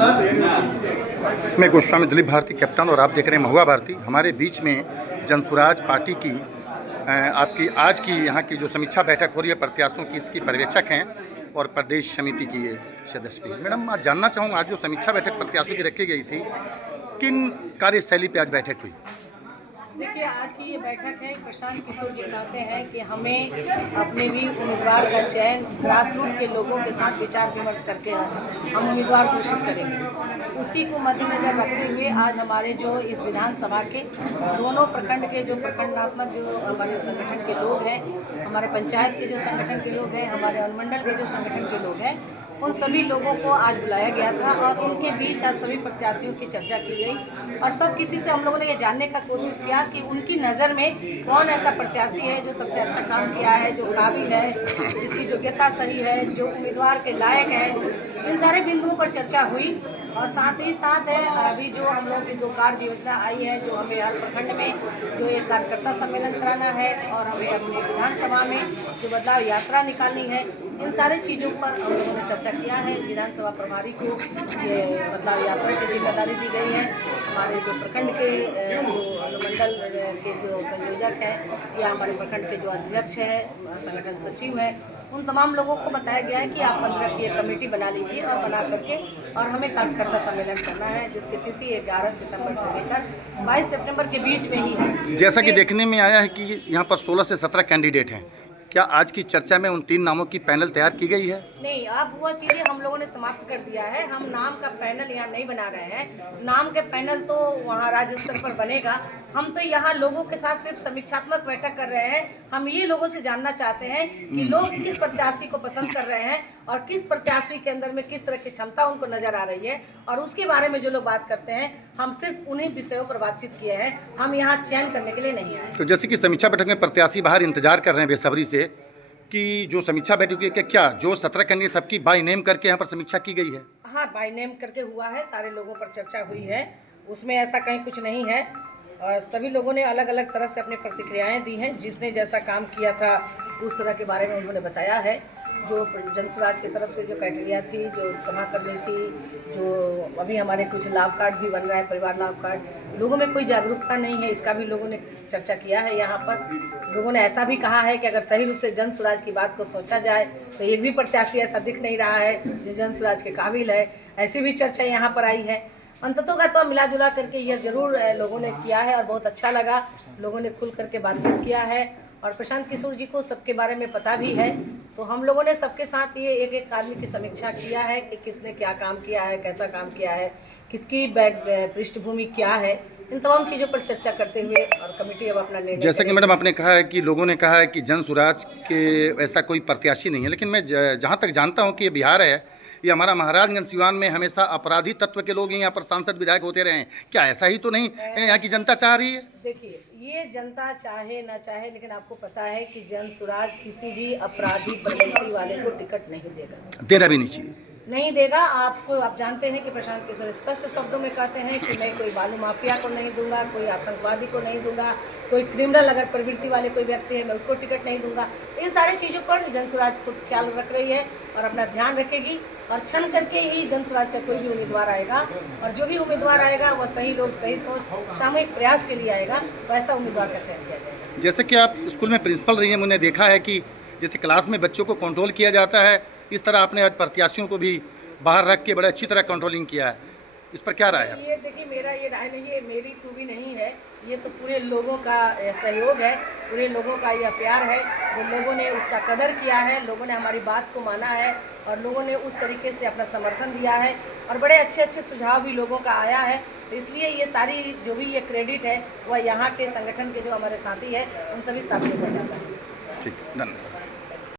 मैं गोस्वामी दिलीप भारती कैप्टन और आप देख रहे हैं महुआ भारती। हमारे बीच में जनसुराज पार्टी की आपकी आज की यहाँ की जो समीक्षा बैठक हो रही है प्रत्याशियों की, इसकी पर्यवेक्षक हैं और प्रदेश समिति की ये सदस्य भी। मैडम, आज जानना चाहूँगा, आज जो समीक्षा बैठक प्रत्याशियों की रखी गई थी, किन कार्यशैली पे आज बैठक हुई? देखिए, आज की ये बैठक है, प्रशांत किशोर जी चाहते हैं कि हमें अपने भी उम्मीदवार का चयन ग्रास रूट के लोगों के साथ विचार विमर्श करके हम उम्मीदवार घोषित करेंगे। उसी को मद्देनजर रखते हुए आज हमारे जो इस विधानसभा के दोनों प्रखंड के जो प्रखंडात्मक जो हमारे संगठन के लोग हैं, हमारे पंचायत के जो संगठन के लोग हैं, हमारे अनुमंडल के जो संगठन के लोग हैं, उन सभी लोगों को आज बुलाया गया था और उनके बीच आज सभी प्रत्याशियों की चर्चा की गई और सब किसी से हम लोगों ने ये जानने का कोशिश किया कि उनकी नज़र में कौन ऐसा प्रत्याशी है जो सबसे अच्छा काम किया है, जो काबिल है, जिसकी योग्यता सही है, जो उम्मीदवार के लायक है। इन सारे बिंदुओं पर चर्चा हुई और साथ ही साथ है अभी जो हम लोगों की 2 कार्य योजना आई है, जो हमें हर प्रखंड में जो एक कार्यकर्ता सम्मेलन कराना है और हमें अपने विधानसभा में जो बदलाव यात्रा निकालनी है, इन सारी चीज़ों पर हम लोगों ने चर्चा किया है। विधानसभा प्रभारी को ये बदलाव यात्रा की जिम्मेदारी दी गई है। हमारे जो प्रखंड के जो अनुमंडल के जो संयोजक हैं या हमारे प्रखंड के जो अध्यक्ष हैं, संगठन सचिव हैं, उन तमाम लोगों को बताया गया है कि आप 15 की एक कमेटी बना लीजिए और बना करके और हमें कार्यकर्ता सम्मेलन करना है, जिसकी तिथि 11 सितंबर से लेकर 22 सितंबर के बीच में ही है। जैसा कि देखने में आया है कि यहाँ पर 16 से 17 कैंडिडेट हैं, क्या आज की चर्चा में उन 3 नामों की पैनल तैयार की गई है? नहीं, अब वो चीज़ें हम लोगों ने समाप्त कर दिया है। हम नाम का पैनल यहाँ नहीं बना रहे हैं। नाम के पैनल तो वहाँ राज्य स्तर पर बनेगा। हम तो यहाँ लोगों के साथ सिर्फ समीक्षात्मक बैठक कर रहे हैं। हम ये लोगों से जानना चाहते हैं कि लोग किस प्रत्याशी को पसंद कर रहे हैं और किस प्रत्याशी के अंदर में किस तरह की क्षमता उनको नजर आ रही है और उसके बारे में जो लोग बात करते हैं, हम सिर्फ उन्हीं विषयों पर बातचीत किए हैं। हम यहाँ चयन करने के लिए नहीं आए। तो जैसे कि समीक्षा बैठक में प्रत्याशी बाहर इंतजार कर रहे हैं बेसब्री से कि जो समीक्षा बैठक हुई है, क्या जो 17 कैंडिडेट सबकी बाय नेम करके यहाँ पर समीक्षा की गई है? हाँ, बाय नेम करके हुआ है, सारे लोगों पर चर्चा हुई है, उसमें ऐसा कहीं कुछ नहीं है और सभी लोगों ने अलग अलग तरह से अपनी प्रतिक्रियाएं दी हैं। जिसने जैसा काम किया था उस तरह के बारे में उन्होंने बताया है। जो जनसुराज की तरफ से जो क्राइटेरिया थी, जो सभा करनी थी, जो अभी हमारे कुछ लाभ कार्ड भी बन रहा है, परिवार लाभ कार्ड, लोगों में कोई जागरूकता नहीं है, इसका भी लोगों ने चर्चा किया है। यहाँ पर लोगों ने ऐसा भी कहा है कि अगर सही रूप से जनसुराज की बात को सोचा जाए तो एक भी प्रत्याशी ऐसा दिख नहीं रहा है जो जनसुराज के काबिल है। ऐसी भी चर्चा यहाँ पर आई है। अंततों का तो मिला जुला करके यह ज़रूर लोगों ने किया है और बहुत अच्छा लगा। लोगों ने खुल करके बातचीत किया है और प्रशांत किशोर जी को सबके बारे में पता भी है। तो हम लोगों ने सबके साथ ये एक एक आदमी की समीक्षा किया है कि किसने क्या काम किया है, कैसा काम किया है, किसकी पृष्ठभूमि क्या है, इन तमाम चीज़ों पर चर्चा करते हुए और कमेटी अब अपना निर्णय। जैसा कि मैडम आपने कहा है कि लोगों ने कहा है कि जनसुराज के ऐसा कोई प्रत्याशी नहीं है, लेकिन मैं जहाँ तक जानता हूँ कि ये बिहार है, ये हमारा महाराजगंज सिवान में हमेशा अपराधी तत्व के लोग यहाँ पर सांसद विधायक होते रहे हैं। क्या ऐसा ही तो नहीं यहाँ की जनता चाह रही है? देखिए, ये जनता चाहे ना चाहे, लेकिन आपको पता है कि जनसुराज किसी भी अपराधी प्रवृत्ति वाले को टिकट नहीं देगा, देना भी नहीं चाहिए, नहीं देगा। आप जानते हैं कि प्रशांत किशोर स्पष्ट शब्दों में कहते हैं कि मैं कोई बालू माफिया को नहीं दूंगा, कोई आतंकवादी को नहीं दूंगा, कोई क्रिमिनल अगर प्रवृत्ति वाले कोई व्यक्ति है मैं उसको टिकट नहीं दूंगा। इन सारी चीज़ों पर जनसुराज खुद ख्याल रख रही है और अपना ध्यान रखेगी और क्षण करके ही जनसुराज का कोई भी उम्मीदवार आएगा और जो भी उम्मीदवार आएगा वह सही लोग, सही सोच, सामूहिक प्रयास के लिए आएगा, वैसा उम्मीदवार का चयन किया जाएगा। जैसे कि आप स्कूल में प्रिंसिपल रही हैं, मैंने देखा है कि जैसे क्लास में बच्चों को कंट्रोल किया जाता है, इस तरह आपने आज प्रत्याशियों को भी बाहर रख के बड़े अच्छी तरह कंट्रोलिंग किया है। इस पर क्या राय है? ये देखिए, मेरा ये राय नहीं है, मेरी खूबी नहीं है, ये तो पूरे लोगों का सहयोग है, पूरे लोगों का यह प्यार है। जो लोगों ने उसका कदर किया है, लोगों ने हमारी बात को माना है और लोगों ने उस तरीके से अपना समर्थन दिया है और बड़े अच्छे अच्छे सुझाव भी लोगों का आया है। तो इसलिए ये सारी जो भी ये क्रेडिट है वह यहाँ के संगठन के जो हमारे साथी हैं उन सभी साथियों को जाता है। ठीक, धन्यवाद।